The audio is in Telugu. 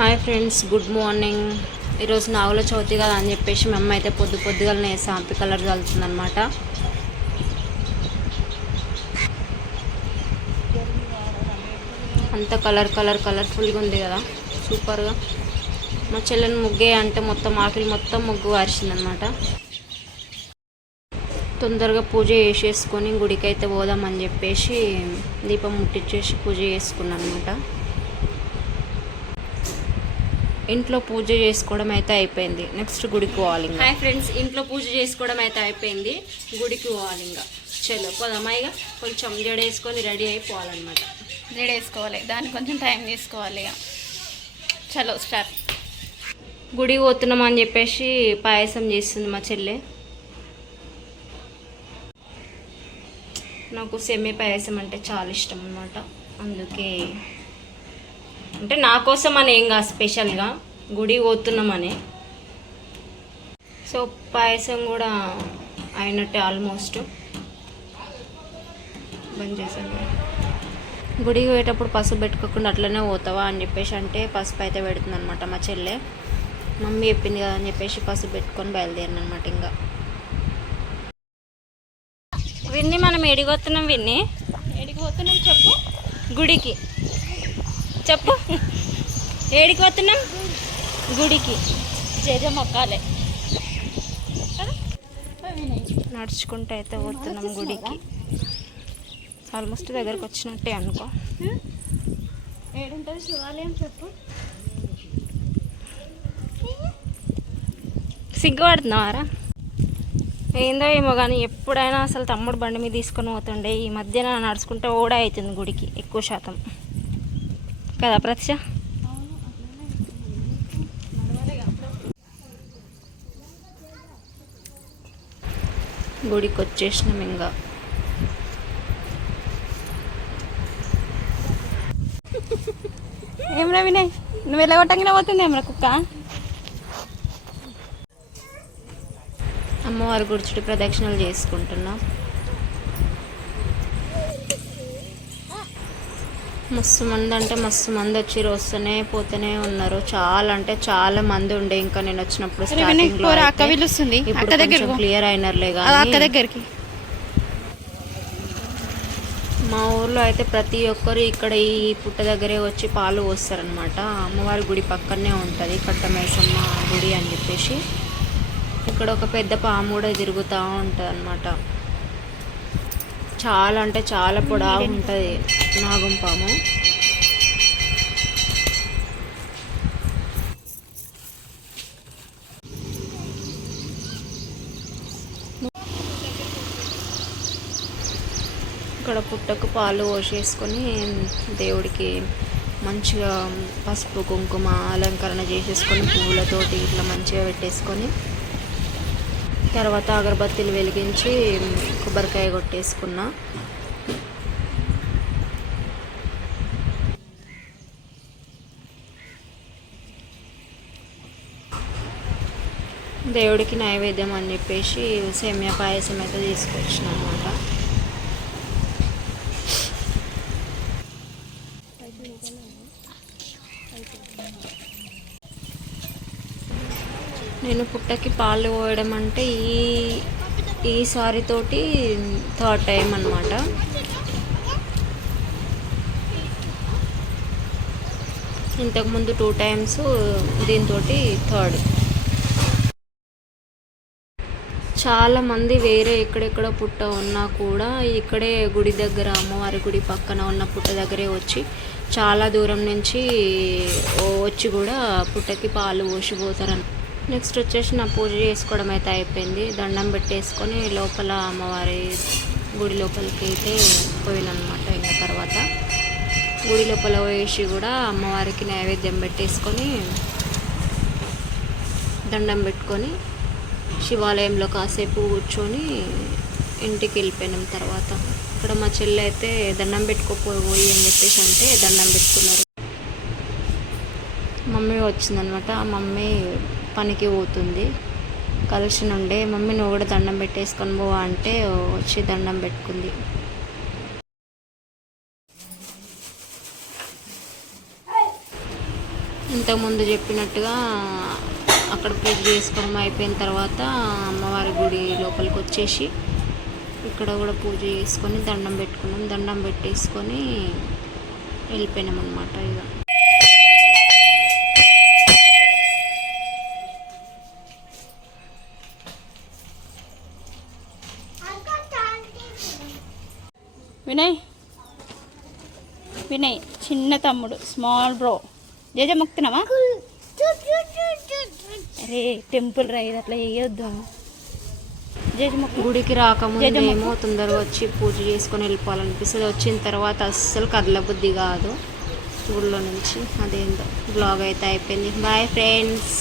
Hi friends good morning. ఈరోజు నాగుల చవితి కదా అని చెప్పేసి మా అమ్మ అయితే పొద్దు పొద్దుగాలనే సాంపి కలర్ చల్లుతుంది అంత కలర్ కలర్ కలర్ఫుల్గా ఉంది కదా. సూపర్గా. మా చెల్లెని ముగ్గే అంటే మొత్తం ఆకలి మొత్తం ముగ్గు వారిసిందనమాట తొందరగా పూజ చేసేసుకొని గుడికి అయితే పోదామని చెప్పేసి దీపం ముట్టించేసి పూజ చేసుకున్నాను అనమాట ఇంట్లో పూజ చేసుకోవడం అయితే అయిపోయింది. నెక్స్ట్ గుడికి పోవాలి హాయ్ ఫ్రెండ్స్ ఇంట్లో పూజ చేసుకోవడం అయితే అయిపోయింది. గుడికి పోవాలి ఇంకా. చలో పోదామాయిగా కొంచెం జడేసుకొని రెడీ అయిపోవాలన్నమాట రెడీ వేసుకోవాలి. దానికి కొంచెం టైం తీసుకోవాలి ఇక. చలో స్టార్ట్. గుడికి పోతున్నాం అని చెప్పేసి పాయసం చేస్తుంది మా చెల్లె. నాకు సెమీ పాయసం అంటే చాలా ఇష్టం అనమాట అందుకే అంటే నా కోసం అని ఏం కాదు స్పెషల్గా గుడి పోతున్నామని. సో పాయసం కూడా అయినట్టే ఆల్మోస్ట్. బంద్ చేశాను. గుడికి పోయేటప్పుడు పసుపు పెట్టుకోకుండా అట్లనే పోతావా అని చెప్పేసి అంటే పసుపు అయితే పెడుతుంది అనమాట మా చెల్లె. మమ్మీ చెప్పింది కదా అని చెప్పేసి పసుపు పెట్టుకొని బయలుదేరిన అనమాట ఇంకా. విన్ని మనం ఎడిగొస్తున్నాం విన్ని? ఎడికి పోతున్నాం చెప్పు. గుడికి. చెప్పు. ఏడికి పోతున్నాం? గుడికి. జేజ మొక్కాలే నడుచుకుంటూ అయితే పోతున్నాం గుడికి. ఆల్మోస్ట్ దగ్గరకు వచ్చినట్టే అనుకో. ఏడుంటుంది శివాలయం చెప్పు. సిగ్గుపడుతున్నావారా? ఏందో ఏమో కానీ ఎప్పుడైనా అసలు తమ్ముడు బండి మీద తీసుకొని పోతుండే. ఈ మధ్యన నడుచుకుంటే ఓడా అవుతుంది గుడికి ఎక్కువ శాతం. కదా ప్రత్యక్ష గుడికి వచ్చేసినాం ఇంకా ఏమరా వినయ్? నువ్వు ఎలా కొట్టంగానే పోతుంది ఏమరా కుక్క? అమ్మవారి గుడి చుట్టూ ప్రదక్షిణలు చేసుకుంటున్నాం. మస్తు మంది అంటే మస్తు మంది వచ్చి వస్తూనే పోతూనే ఉన్నారు. చాలా అంటే చాలా మంది ఉండే. ఇంకా నేను వచ్చినప్పుడు స్టార్టింగ్లో. ఇప్పుడు కొంచెం. క్లియర్ అయినర్లే కానీ దగ్గరికి. మా ఊర్లో అయితే ప్రతి ఒక్కరు ఇక్కడ ఈ పుట్ట దగ్గరే వచ్చి పాలు పోస్తారనమాట అమ్మవారి గుడి పక్కనే ఉంటుంది. కట్టమేసమ్మ గుడి అని చెప్పేసి. ఇక్కడ ఒక పెద్ద పాము కూడా తిరుగుతూ ఉంటుంది అనమాట చాలా అంటే చాలా పొడవు ఉంటుంది నాగం పాము. ఇక్కడ పుట్టకు పాలు పోసేసుకొని దేవుడికి మంచిగా పసుపు కుంకుమ అలంకరణ చేసేసుకొని పువ్వులతోటి ఇట్లా మంచిగా పెట్టేసుకొని తర్వాత అగరబత్తీలు వెలిగించి కొబ్బరికాయ కొట్టేసుకున్నా. దేవుడికి నైవేద్యం అని చెప్పేసి సేమియా పాయసం అయితే తీసుకొచ్చిన అనమాట నేను పుట్టకి పాలు పోయడం అంటే ఈ ఈసారి తోటి థర్డ్ టైం అనమాట ఇంతకుముందు టూ టైమ్స్ దీంతో థర్డ్. చాలామంది వేరే ఎక్కడెక్కడ పుట్ట ఉన్నా కూడా ఇక్కడే గుడి దగ్గర అమ్మవారి గుడి పక్కన ఉన్న పుట్ట దగ్గరే వచ్చి చాలా దూరం నుంచి వచ్చి కూడా పుట్టకి పాలు పోసిపోతారని నెక్స్ట్ వచ్చేసి నా పూజ చేసుకోవడం అయితే అయిపోయింది. దండం పెట్టేసుకొని లోపల అమ్మవారి గుడి లోపలికి అయితే పోయినమాట ఇంకా తర్వాత. గుడి లోపల వేసి కూడా అమ్మవారికి నైవేద్యం పెట్టేసుకొని దండం పెట్టుకొని శివాలయంలో కాసేపు కూర్చొని ఇంటికి వెళ్ళిపోయినాం తర్వాత. ఇక్కడ మా చెల్లి అయితే దండం పెట్టుకోపోయి అని చెప్పేసి అంటే దండం పెట్టుకున్నారు. మమ్మీ వచ్చిందనమాట. ఆ మమ్మీ పనికి పోతుంది. కలిసి నుండే మమ్మీ నువ్వు కూడా దండం పెట్టేసుకొని పోవా అంటే వచ్చి దండం పెట్టుకుంది. ఇంతకుముందు చెప్పినట్టుగా అక్కడ పూజ చేసుకోవడం అయిపోయిన తర్వాత అమ్మవారి గుడి లోపలికి వచ్చేసి ఇక్కడ కూడా పూజ చేసుకొని దండం పెట్టుకున్నాం. దండం పెట్టేసుకొని వెళ్ళిపోయినాం అనమాట ఇక వినయ్ వినయ్ చిన్న తమ్ముడు స్మాల్ బ్రో జేజ మొక్కుతున్నావా అరే టెంపుల్ రైడ్ అట్లా చేయొద్దు. మొక్కు గుడికి రాకముందు జయజమ్మ. ఏమో తొందరగా వచ్చి పూజ చేసుకొని వెళ్ళిపోవాలనిపిస్తుంది. వచ్చిన తర్వాత అస్సలు కదలబుద్ధి కాదు. గుడిలో నుంచి అదేందో బ్లాగ్ అయితే అయిపోయింది. Bye friends